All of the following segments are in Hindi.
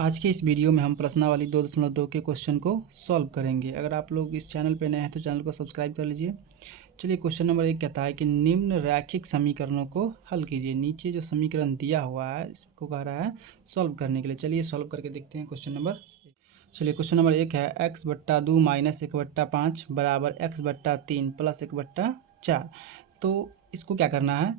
आज के इस वीडियो में हम प्रश्नावली 2.2 के क्वेश्चन को सॉल्व करेंगे। अगर आप लोग इस चैनल पर नए हैं तो चैनल को सब्सक्राइब कर लीजिए। चलिए, क्वेश्चन नंबर 1 कहता है कि निम्न रैखिक समीकरणों को हल कीजिए। नीचे जो समीकरण दिया हुआ है इसको कह रहा है सॉल्व करने के लिए। चलिए सॉल्व करके देखते हैं क्वेश्चन नंबर। चलिए, क्वेश्चन नंबर 1 है x/2 - 1/5 बराबर x/3 + 1/4। तो इसको क्या करना है,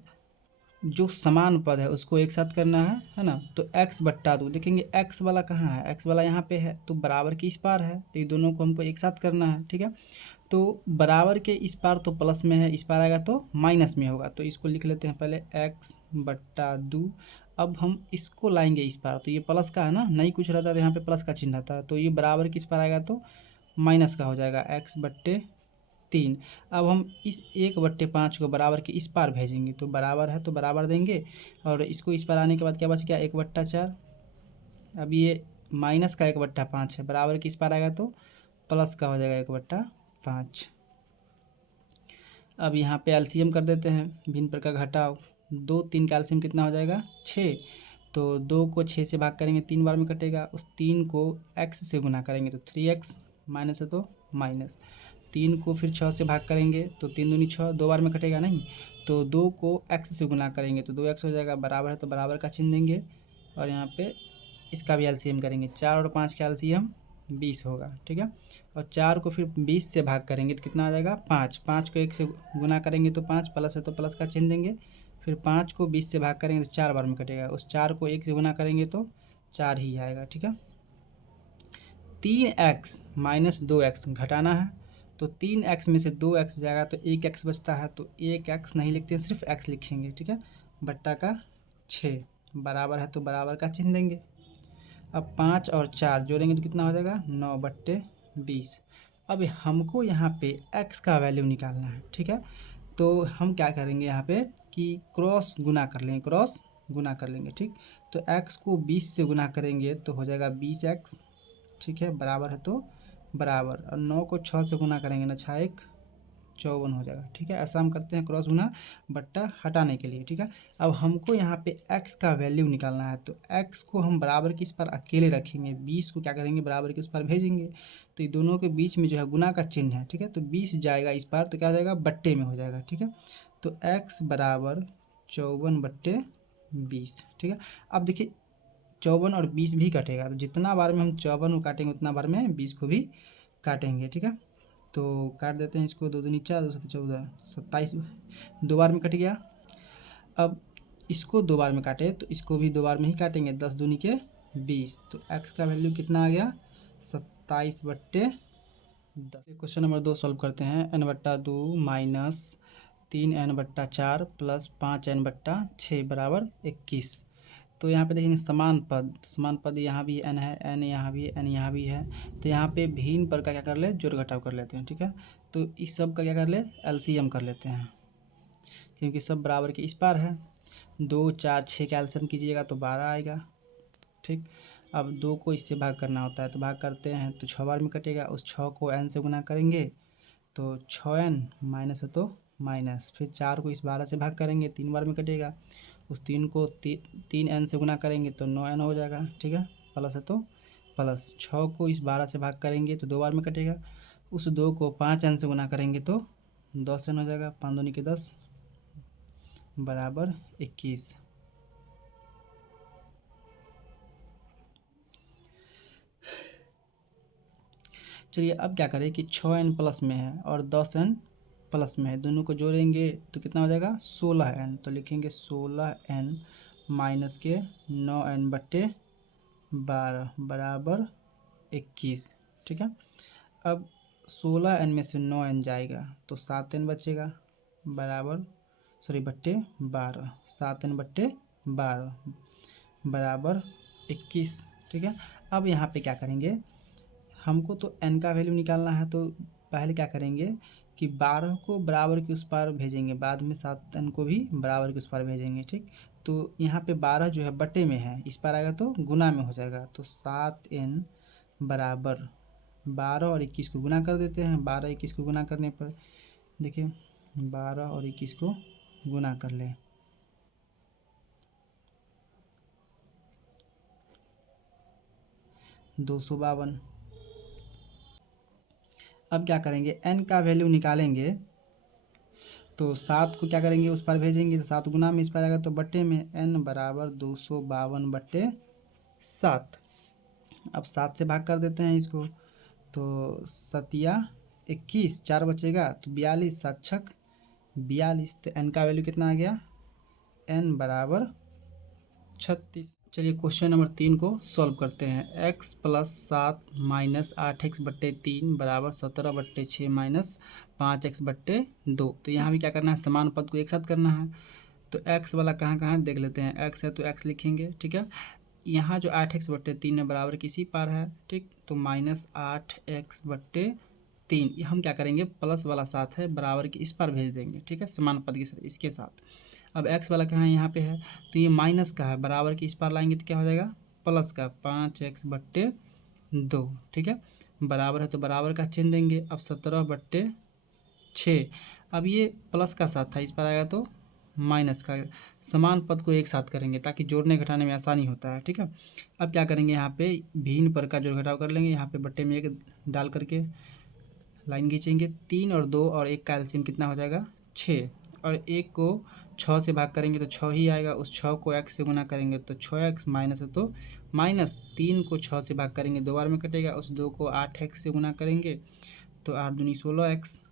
जो समान पद है उसको एक साथ करना है ना। तो x/2 देखेंगे, x वाला कहाँ है, x वाला यहाँ पे है तो बराबर के इस पार है, तो ये दोनों को हमको एक साथ करना है। ठीक है, तो बराबर के इस पार तो प्लस में है, इस पार आएगा तो माइनस में होगा। तो इसको लिख लेते हैं पहले x/2। अब हम इसको लाएंगे इस पार, तो ये प्लस का है ना, नहीं कुछ रहता तो यहाँ पे प्लस का चिन्ह रहता है, तो ये बराबर किस पार आएगा तो माइनस का हो जाएगा x/3। अब हम इस 1/5 को बराबर के इस पार भेजेंगे, तो बराबर है तो बराबर देंगे, और इसको इस पार आने के बाद क्या बच गया 1/4। अब ये माइनस का 1/5 है, बराबर के इस पार आएगा तो प्लस का हो जाएगा 1/5। अब यहाँ पे एलसीएम कर देते हैं, भिन्न प्रकार घटाओ। 2 3 का एलसीएम कितना हो जाएगा 6। तो 2 को 6 से भाग करेंगे 3 बार में कटेगा, उस 3 को x से गुना करेंगे तो 3x, माइनस है तो माइनस। 3 को फिर 6 से भाग करेंगे तो 3 दूनी 6, 2 बार में कटेगा नहीं, तो 2 को x से गुना करेंगे तो 2x हो जाएगा। बराबर है तो बराबर का चिन्ह देंगे, और यहाँ पे इसका भी एलसीएम करेंगे। 4 और 5 का एलसीएम 20 होगा। ठीक है, और 4 को फिर 20 से भाग करेंगे तो कितना आ जाएगा 5। 5 को 1 से गुना करेंगे तो 5, प्लस है तो प्लस का चिन्ह देंगे। फिर 5 को 20 से भाग करेंगे तो 4 बार में कटेगा, उस 4 को 1 से गुना करेंगे तो 4 ही आएगा। ठीक है, 3x - 2x घटाना है, तो 3x में से 2x जाएगा तो 1x बचता है, तो 1x नहीं लिखते हैं, सिर्फ x लिखेंगे। ठीक है, बट्टा का 6, बराबर है तो बराबर का चिन्ह देंगे। अब 5 और 4 जोड़ेंगे तो कितना हो जाएगा 9/20। अब हमको यहाँ पे x का वैल्यू निकालना है। ठीक है, तो हम क्या करेंगे यहाँ पे कि क्रॉस गुना कर लेंगे, क्रॉस गुना कर लेंगे। ठीक, तो x को 20 से गुना करेंगे तो हो जाएगा 20x। ठीक है, बराबर है तो बराबर, और 9 को 6 से गुना करेंगे ना, 6 1 54 हो जाएगा। ठीक है, ऐसा हम करते हैं क्रॉस गुना बट्टा हटाने के लिए। ठीक है, अब हमको यहाँ पे x का वैल्यू निकालना है, तो x को हम बराबर के इस पर अकेले रखेंगे, 20 को क्या करेंगे बराबर के उस पर भेजेंगे, तो ये दोनों के बीच में जो है गुना का चिन्ह है। ठीक है, तो 20 जाएगा इस पार तो क्या हो जाएगा बट्टे में हो जाएगा। ठीक है, तो x बराबर 54/20। ठीक है, अब देखिए 54 और 20 भी कटेगा, तो जितना बार में हम 54 को काटेंगे उतना बार में 20 को भी काटेंगे। ठीक है, तो काट देते हैं इसको, 2 दूनी 4, 2 7 14 27, 2 बार में कट गया। अब इसको 2 बार में काटे तो इसको भी 2 बार में ही काटेंगे, 10 दूनी के 20, तो x का वैल्यू कितना आ गया 27/10। क्वेश्चन नंबर 2 सॉल्व करते हैं। n/2 - 3n/4 + 5n/6 बराबर 21। तो यहाँ पे देखेंगे समान पद यहाँ भी n है, n यहाँ भी है, n यहाँ भी है, तो यहाँ पे भिन्न पर का क्या कर ले जोड़ घटाव कर लेते हैं। ठीक है, तो इस सब का क्या कर ले एलसीएम कर लेते हैं, क्योंकि सब बराबर के इस पार है। 2 4 6 का एलसीएम कीजिएगा तो 12 आएगा। ठीक, अब 2 को इससे भाग करना होता है तो भाग करते हैं तो 6 बार में कटेगा, उस 6 को n से गुना करेंगे तो 6n, माइनस है तो माइनस, फिर 4 को इस 12 से भाग करेंगे 3 बार में कटेगा, उस 3 को 3n से गुना करेंगे तो 9n हो जाएगा। ठीक है, प्लस है तो प्लस, 6 को इस 12 से भाग करेंगे तो 2 बार में कटेगा, उस 2 को 5n से गुना करेंगे तो 10n हो जाएगा। 5 दूनी के 10 बराबर 21। चलिए अब क्या करें कि 6n प्लस में है और 10n प्लस में है, दोनों को जोड़ेंगे तो कितना हो जाएगा 16n। तो लिखेंगे 16n माइनस के 9n/12 बराबर 21। ठीक है, अब 16n में से 9n जाएगा तो 7n बचेगा, बराबर बट्टे 12, 7n/12 बराबर 21। ठीक है, अब यहाँ पे क्या करेंगे, हमको तो n का वैल्यू निकालना है, तो पहले क्या करेंगे कि 12 को बराबर के उस पार भेजेंगे, बाद में 7n को भी बराबर के उस पार भेजेंगे। ठीक, तो यहाँ पे 12 जो है बटे में है, इस पार आएगा तो गुना में हो जाएगा, तो 7n बराबर 12 और 21 को गुना कर देते हैं। 12 21 को गुना करने पर देखिए 12 और 21 को गुना कर ले, 252। अब क्या करेंगे, n का वैल्यू निकालेंगे तो 7 को क्या करेंगे, उस पर भेजेंगे तो 7 गुना में इस पर आएगा तो बट्टे में n बराबर 252/7। अब 7 से भाग कर देते हैं इसको, तो 7×21 4 बचेगा तो 42, 7×6 = 42। तो n का वैल्यू कितना आ गया, n बराबर 36। चलिए क्वेश्चन नंबर 3 को सॉल्व करते हैं। x + 7 - 8x/3 बराबर 17/6 - 5x/2। तो यहाँ भी क्या करना है, समान पद को एक साथ करना है। तो x वाला कहाँ कहाँ है देख लेते हैं। x है तो x लिखेंगे, ठीक है। यहाँ जो 8x/3 है बराबर किसी पार है, ठीक। तो -8x/3 ये हम क्या करेंगे, प्लस वाला 7 है बराबर की इस पर भेज देंगे, ठीक है, समान पद के साथ इसके साथ। अब x वाला कहाँ है, यहाँ पे है, तो ये माइनस का है बराबर की इस पार लाएंगे तो क्या हो जाएगा, प्लस का 5x/2, ठीक है। बराबर है तो बराबर का चिन्ह देंगे। अब 17/6, अब ये प्लस का 7 था, इस पर आएगा तो माइनस का। समान पद को एक साथ करेंगे ताकि जोड़ने घटाने में आसानी होता है, ठीक है। अब क्या करेंगे, यहाँ पे भिन्न पर का जोड़ घटाव कर लेंगे। यहाँ पे बट्टे में 1 डाल करके लाइन खींचेंगे। 3 और 2 और 1 का एलसीएम कितना हो जाएगा, 6। और 1 को 6 से भाग करेंगे तो 6 ही आएगा। उस 6 को x से गुना करेंगे तो 6x माइनस है तो माइनस। 3 को 6 से भाग करेंगे 2 बार में कटेगा। उस 2 को 8x से गुना करेंगे तो 8 दूनी 16x,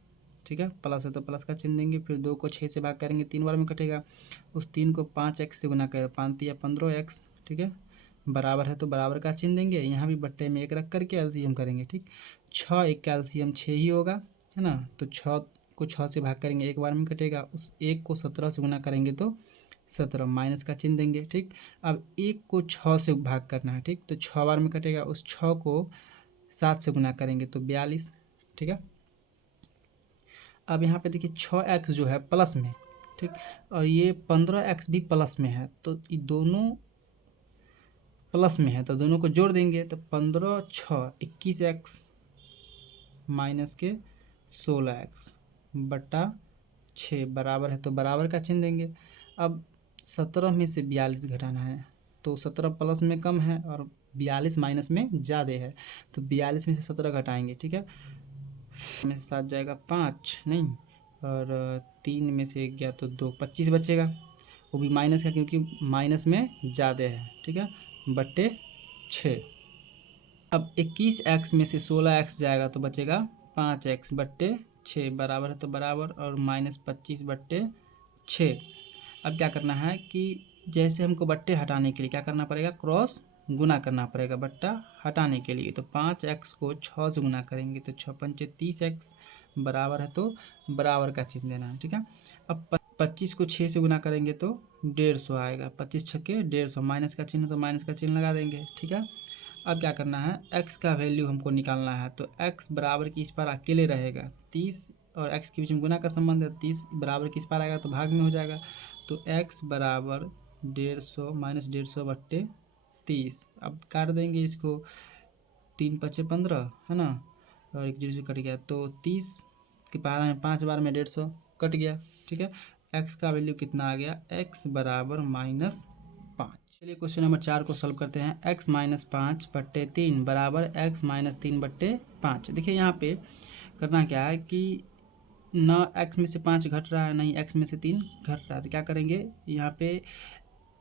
ठीक है। प्लस है तो प्लस का चिन्ह देंगे। फिर 2 को 6 से भाग करेंगे 3 बार में कटेगा। उस 3 को 5x से गुना करें 5 या 15x, ठीक है। बराबर है तो बराबर का चिन्ह देंगे। यहाँ भी बट्टे में 1 रख करके एलसीएम करेंगे, ठीक। 6 1 का एलसीएम 6 ही होगा, है ना। तो 6 को 6 से भाग करेंगे 1 बार में कटेगा। उस 1 को 17 से गुना करेंगे तो 17, माइनस का चिन्ह देंगे, ठीक। अब 1 को 6 से भाग करना है, ठीक। तो 6 बार में कटेगा। उस 6 को 7 से गुना करेंगे तो 42, ठीक है। अब यहाँ पे देखिए 6x जो है प्लस में, ठीक, और ये 15x भी प्लस में है, तो ये दोनों प्लस में है तो दोनों को जोड़ देंगे तो 15 6 21x माइनस के 16x/6 बराबर है तो बराबर का चिन्ह देंगे। अब 17 में से 42 घटाना है, तो 17 प्लस में कम है और 42 माइनस में ज़्यादा है, तो 42 में से 17 घटाएंगे, ठीक है। में से 7 जाएगा 5 नहीं, और 3 में से 1 गया तो 2, 25 बचेगा। वो भी माइनस का क्योंकि माइनस में ज़्यादा है, ठीक है, बट्टे 6। अब 21x में से 16x जाएगा तो बचेगा 5x/6 बराबर है तो बराबर और -25/6। अब क्या करना है कि जैसे हमको बट्टे हटाने के लिए क्या करना पड़ेगा, क्रॉस गुना करना पड़ेगा बट्टा हटाने के लिए। तो 5x को 6 से गुना करेंगे तो 6 पंचे 30x बराबर है तो बराबर का चिन्ह देना है, ठीक है। अब 25 को 6 से गुना करेंगे तो 150 आएगा। 25 छक्के 150, माइनस का चिन्ह तो माइनस का चिन्ह लगा देंगे, ठीक है। अब क्या करना है, x का वैल्यू हमको निकालना है। तो x बराबर की इस पर अकेले रहेगा 30 और x के बीच में गुना का संबंध है। 30 बराबर की इस पर आएगा तो भाग में हो जाएगा। तो x बराबर 150 माइनस 150/30। अब काट देंगे इसको, 3 पचे 15 है ना, और 1 0 से कट गया तो 30 के पार में 5 बार में 150 कट गया, ठीक है। x का वैल्यू कितना आ गया, x बराबर -5। चलिए क्वेश्चन नंबर 4 को सॉल्व करते हैं। x - 5/3 बराबर x - 3/5। देखिए यहाँ पे करना क्या है कि न x में से 5 घट रहा है, नहीं x में से 3 घट रहा है। तो क्या करेंगे, यहाँ पे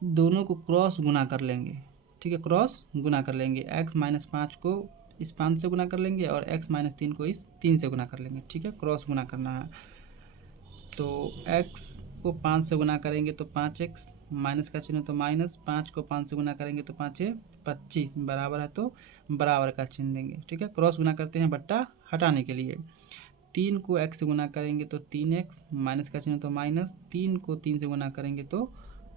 दोनों को क्रॉस गुना कर लेंगे, ठीक है, क्रॉस गुना कर लेंगे। x - 5 को इस 5 से गुना कर लेंगे और x - 3 को इस 3 से गुना कर लेंगे, ठीक है, क्रॉस गुना करना है। तो x को 5 से गुना करेंगे तो 5x, माइनस का चिन्ह तो माइनस, 5 को 5 से गुना करेंगे तो 5 25 बराबर है तो बराबर का चिन्ह देंगे, ठीक है। क्रॉस गुना करते हैं बट्टा हटाने के लिए। 3 को x से गुना करेंगे तो 3x, माइनस का चिन्ह तो माइनस, 3 को 3 से गुना करेंगे तो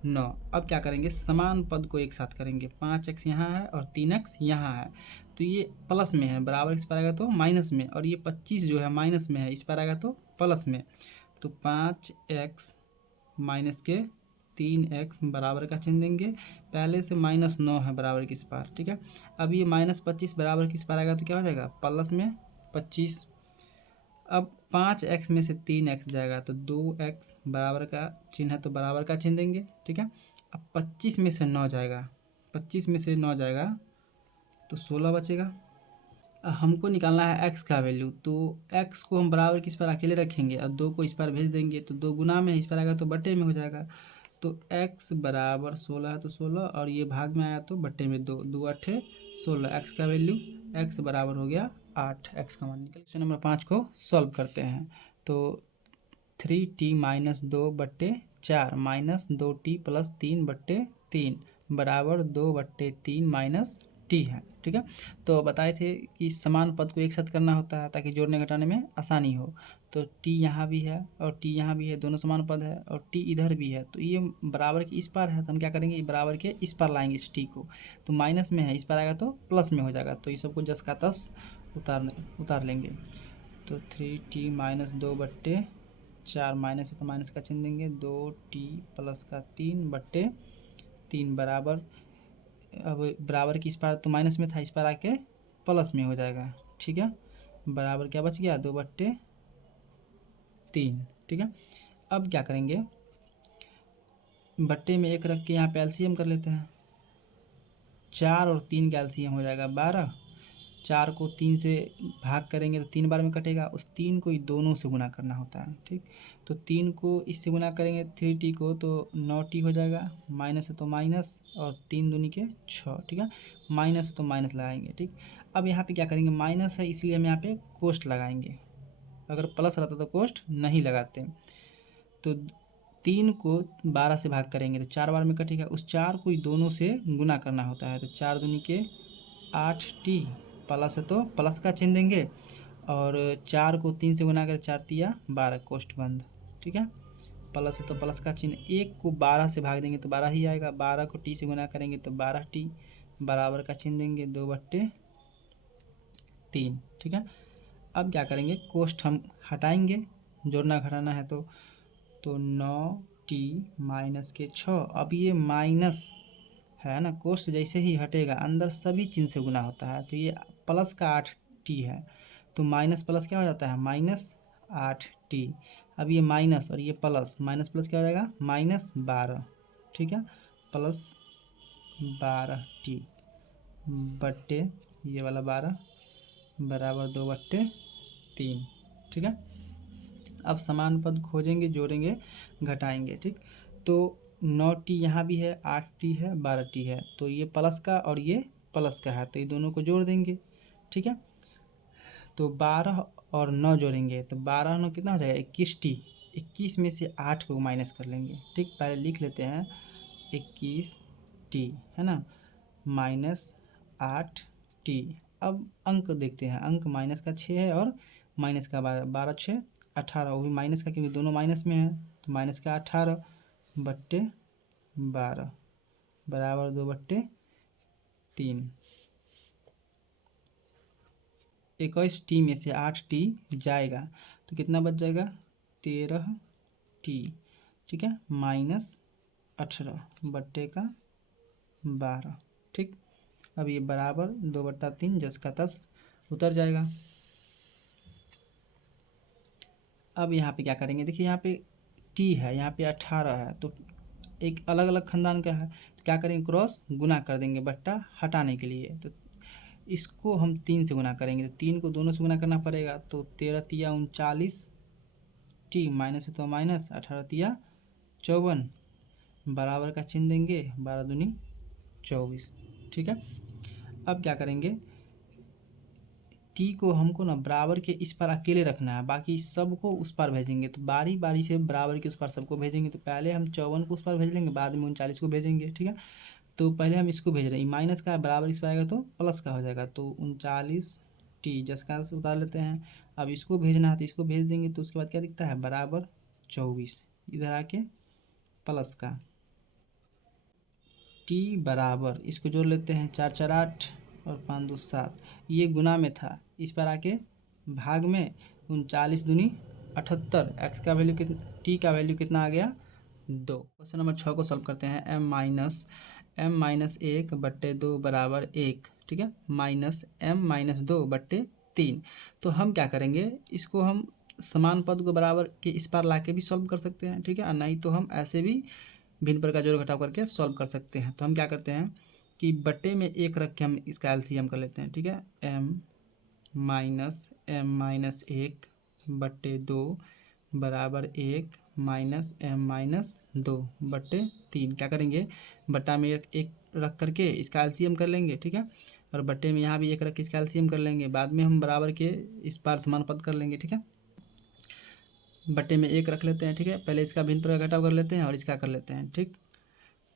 9। अब क्या करेंगे, समान पद को एक साथ करेंगे। 5x यहाँ है और 3x यहाँ है, तो ये प्लस में है बराबर इस पर आएगा तो माइनस में, और ये 25 जो है माइनस में है, इस पर आएगा तो प्लस में। तो 5x माइनस के 3x बराबर का चिन्ह देंगे। पहले से -9 है बराबर किस पार, ठीक है। अब ये -25 बराबर किस पार आएगा तो क्या हो जाएगा, प्लस में 25। अब 5x में से 3x जाएगा तो 2x बराबर का चिन्ह है तो बराबर का चिन्ह देंगे, ठीक है। अब 25 में से 9 जाएगा, 25 में से 9 जाएगा तो 16 बचेगा। हमको निकालना है x का वैल्यू, तो x को हम बराबर किस पर अकेले रखेंगे और 2 को इस पर भेज देंगे, तो 2 गुना में इस पर आएगा तो बट्टे में हो जाएगा। तो x बराबर 16 है तो 16, और ये भाग में आया तो बट्टे में 2, 2 अट्ठे 16। x का वैल्यू x बराबर हो गया 8, x का मान निकल। क्वेश्चन नंबर 5 को सॉल्व करते हैं। तो 3t minus 2/4 minus 2t plus 3/3 बराबर 2/3 माइनस टी है। ठीक है, तो बताए थे कि समान पद को एक साथ करना होता है ताकि जोड़ने घटाने में आसानी हो। तो टी यहाँ भी है और टी यहाँ भी है, दोनों समान पद है, और टी इधर भी है, तो ये बराबर के इस पार है, तो हम क्या करेंगे, बराबर के इस पार लाएंगे इस टी को। तो माइनस में है, इस पार आएगा तो प्लस में हो जाएगा, तो ये सबको 10 का 10 उतार लेंगे। तो 3t माइनस 2/4 माइनस है तो माइनस का चिन्ह देंगे, 2t प्लस का 3/3 बराबर, अब बराबर की इस पार तो माइनस में था, इस पार आके प्लस में हो जाएगा। ठीक है, बराबर क्या बच गया, 2/3। ठीक है, अब क्या करेंगे, बट्टे में 1 रख के यहाँ पे एलसीएम कर लेते हैं। 4 और 3 का एलसीएम हो जाएगा 12। 4 को 3 से भाग करेंगे तो 3 बार में कटेगा, उस 3 को ही दोनों से गुना करना होता है। ठीक, तो 3 को इससे गुना करेंगे 3t को तो 9t हो जाएगा, माइनस है तो माइनस, और 3 दूनी के 6। ठीक है, माइनस है तो माइनस लगाएंगे। ठीक, अब यहाँ पे क्या करेंगे, माइनस है इसलिए हम यहाँ पे कोष्ट लगाएंगे, अगर प्लस रहता तो कोष्ट नहीं लगाते। तो 3 को 12 से भाग करेंगे तो 4 बार में कटेगा, उस 4 को ही दोनों से गुना करना होता है। तो 4 दूनी के 8t, प्लस है तो प्लस का चिन्ह देंगे, और 4 को 3 से गुना कर 4 तिया 12, कोष्ट बंद। ठीक है, प्लस है तो प्लस का चिन्ह, 1 को 12 से भाग देंगे तो 12 ही आएगा, 12 को t से गुना करेंगे तो 12t, बराबर का चिन्ह देंगे 2/3। ठीक है, अब क्या करेंगे, कोष्ट हम हटाएंगे, जोड़ना घटाना है तो 9t माइनस के 6। अब ये माइनस है ना, कोष्ट जैसे ही हटेगा अंदर सभी चिन्ह से गुना होता है, तो ये प्लस का 8t है, तो माइनस प्लस क्या हो जाता है, -8t। अब ये माइनस और ये प्लस, माइनस प्लस क्या हो जाएगा, -12। ठीक है, प्लस 12t बट्टे ये वाला 12 बराबर 2/3। ठीक है, अब समान पद खोजेंगे, जोड़ेंगे घटाएंगे। ठीक, तो 9t यहाँ भी है, 8t है, 12t है, तो ये प्लस का और ये प्लस का है, तो ये दोनों को जोड़ देंगे। ठीक है, तो 12 और 9 जोड़ेंगे तो 12 9 कितना हो जाएगा, 21t। 21 में से 8 को माइनस कर लेंगे। ठीक, पहले लिख लेते हैं 21t है ना, -8t। अब अंक देखते हैं, अंक माइनस का 6 है और माइनस का 12, 12 6 18, वो भी माइनस का, क्योंकि दोनों माइनस में है, तो माइनस का 18/12 बराबर 2/3। 21t में से 8t जाएगा तो कितना बच जाएगा, 13t। ठीक है, -18/12। ठीक, अब ये बराबर 2/3, 10 का 10 उतर जाएगा। अब यहाँ पे क्या करेंगे, देखिए यहाँ पे t है, यहाँ पे 18 है, तो एक अलग अलग खानदान का है, तो क्या करेंगे, क्रॉस गुना कर देंगे बट्टा हटाने के लिए। तो इसको हम 3 से गुना करेंगे, तो 3 को दोनों से गुना करना पड़ेगा, तो 13 तिया 39t, माइनस है तो माइनस, 18 तिया 54, बराबर का चिन्ह देंगे, 12 दूनी 24। ठीक है, अब क्या करेंगे, टी को हमको ना बराबर के इस पर अकेले रखना है, बाकी सबको उस पर भेजेंगे, तो बारी बारी से बराबर के उस पर सबको भेजेंगे। तो पहले हम 54 को उस पर भेज लेंगे, बाद में 39 को भेजेंगे। ठीक है, तो पहले हम इसको भेज रहे हैं, माइनस का बराबर इस पर आएगा तो प्लस का हो जाएगा, तो 39t 10 का उतार लेते हैं। अब इसको भेजना है तो इसको भेज देंगे, तो उसके बाद क्या दिखता है, बराबर 24, इधर आके प्लस का t बराबर, इसको जोड़ लेते हैं, 4 4 8 और 5 2 7, ये गुना में था, इस पर आके भाग में 39 दूनी 78, x का वैल्यू कितना, t का वैल्यू कितना आ गया, 2। क्वेश्चन नंबर 6 को सॉल्व करते हैं। m-1/2 बराबर 1। ठीक है, -m-2/3। तो हम क्या करेंगे, इसको हम समान पद को बराबर के इस पार ला के भी सॉल्व कर सकते हैं। ठीक है, नहीं तो हम ऐसे भी भिन्न प्रकार जोड़ घटाव करके सॉल्व कर सकते हैं। तो हम क्या करते हैं, कि बट्टे में एक रख के हम इसका एलसीएम कर लेते हैं, ठीक है। m-1 बट्टे 2 बराबर 1 माइनस m-2 बट्टे 3। क्या करेंगे, बट्टा में एक रख करके इसका एलसीएम कर लेंगे, ठीक है। और बट्टे में यहाँ भी एक रख के इसका एलसीएम कर लेंगे, बाद में हम बराबर के इस पार समानुपात कर लेंगे, ठीक है। बट्टे में एक रख लेते हैं, ठीक है। पहले इसका भिन्न प्रकार घटाव कर लेते हैं और इसका कर लेते हैं, ठीक।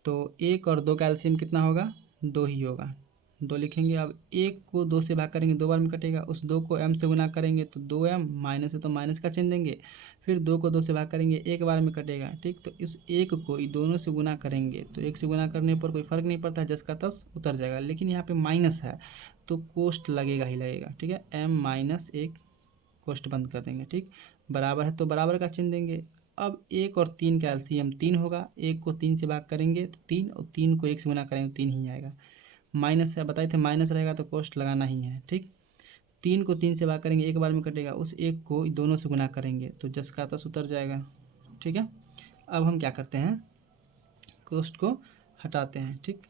तो 1 और 2 का एलसीएम कितना होगा, 2 ही होगा, 2 लिखेंगे। अब 1 को 2 से भाग करेंगे, 2 बार में कटेगा, उस 2 को m से गुना करेंगे तो 2m, माइनस है तो माइनस का चिन्ह देंगे, फिर 2 को 2 से भाग करेंगे, एक बार में कटेगा, ठीक। तो इस 1 को दोनों से गुना करेंगे तो 1 से गुना करने पर कोई फर्क नहीं पड़ता, जस का तस उतर जाएगा। लेकिन यहाँ पे माइनस है तो कोष्ट लगेगा ही लगेगा, ठीक है। m-1 कोष्ट बंद कर देंगे, ठीक। बराबर है तो बराबर का चिन्ह देंगे। अब 1 और 3 का एलसीएम 3 होगा, 1 को 3 से भाग करेंगे तो 3, और 3 को 1 से गुना करेंगे तो 3 ही आएगा। माइनस है, बताए थे माइनस रहेगा तो कोष्ट लगाना ही है, ठीक। 3 को 3 से भाग करेंगे, एक बार में कटेगा, उस 1 को दोनों से गुना करेंगे तो जस का तस उतर जाएगा, ठीक है। अब हम क्या करते हैं, कोष्ट को हटाते हैं, ठीक।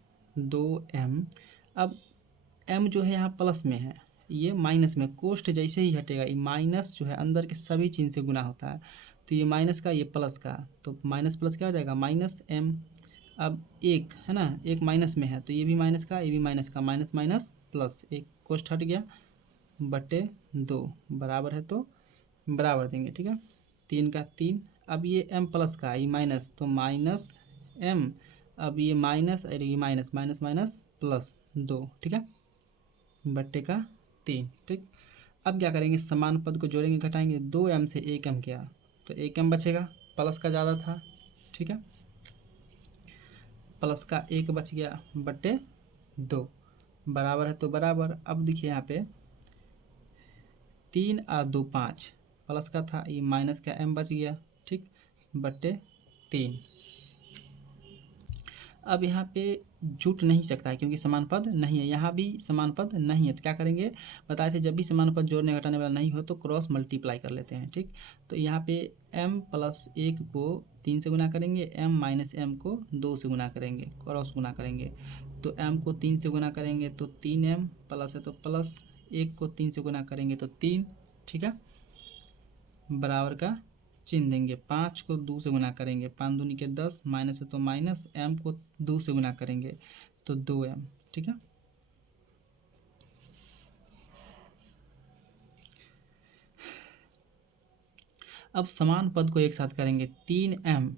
2m, अब m जो है यहाँ प्लस में है, ये माइनस में, कोष्ट जैसे ही हटेगा ये माइनस जो है अंदर के सभी चिन्ह से गुना होता है, तो ये माइनस का ये प्लस का, तो माइनस प्लस क्या हो जाएगा, माइनस m। अब 1 है ना, 1 माइनस में है तो ये भी माइनस का, ये भी माइनस का, माइनस माइनस प्लस, एक कोष्ट हट गया, बटे 2 बराबर है तो बराबर देंगे, ठीक है। 3 का 3, अब ये m प्लस का, ये माइनस तो माइनस m, अब ये माइनस और ये माइनस, माइनस माइनस प्लस 2, ठीक है, बट्टे का 3, ठीक। अब क्या करेंगे, समान पद को जोड़ेंगे घटाएंगे, 2m से 1m किया तो 1m बचेगा, प्लस का ज़्यादा था, ठीक है, प्लस का 1 बच गया, बट्टे 2 बराबर है तो बराबर। अब देखिए यहाँ पे 3 और 2 5, प्लस का था, ये माइनस का m बच गया, ठीक, बट्टे 3। अब यहाँ पे जुट नहीं सकता है क्योंकि समान पद नहीं है, यहाँ भी समान पद नहीं है, तो क्या करेंगे, बताए थे जब भी समान पद जोड़ने घटाने वाला नहीं हो तो क्रॉस मल्टीप्लाई कर लेते हैं, ठीक। तो यहाँ पे m+1 को 3 से गुना करेंगे, m-m को 2 से गुना करेंगे, क्रॉस गुना करेंगे, तो m को 3 से गुना करेंगे तो 3m, प्लस है तो प्लस, 1 को 3 से गुना करेंगे तो 3, ठीक है, बराबर का चिन्ह देंगे। 5 को 2 से गुना करेंगे, 5 दूनी के 10, माइनस है तो माइनस, m को 2 से गुना करेंगे तो 2m, ठीक है। अब समान पद को एक साथ करेंगे, 3m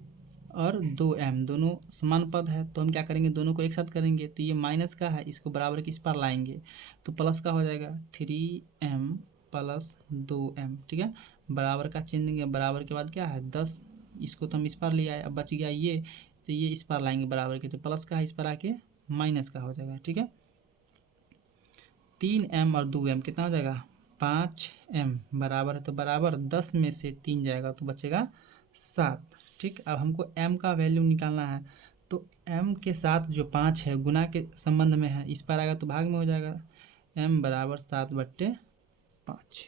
और 2m दोनों समान पद है तो हम क्या करेंगे, दोनों को एक साथ करेंगे, तो ये माइनस का है, इसको बराबर के इस पार लाएंगे तो प्लस का हो जाएगा, 3m प्लस 2m, ठीक है, बराबर का चिन्ह देंगे। बराबर के बाद क्या है 10, इसको तो हम इस पार ले आए, अब बच गया ये, तो ये इस पार लाएंगे बराबर के, तो प्लस का है, इस पर आके माइनस का हो जाएगा, ठीक है। 3m और 2m कितना हो जाएगा, 5m बराबर है तो बराबर, 10 में से 3 जाएगा तो बचेगा 7, ठीक। अब हमको m का वैल्यू निकालना है, तो m के साथ जो 5 है गुना के संबंध में है, इस पर आएगा तो भाग में हो जाएगा, m बराबर 7/5।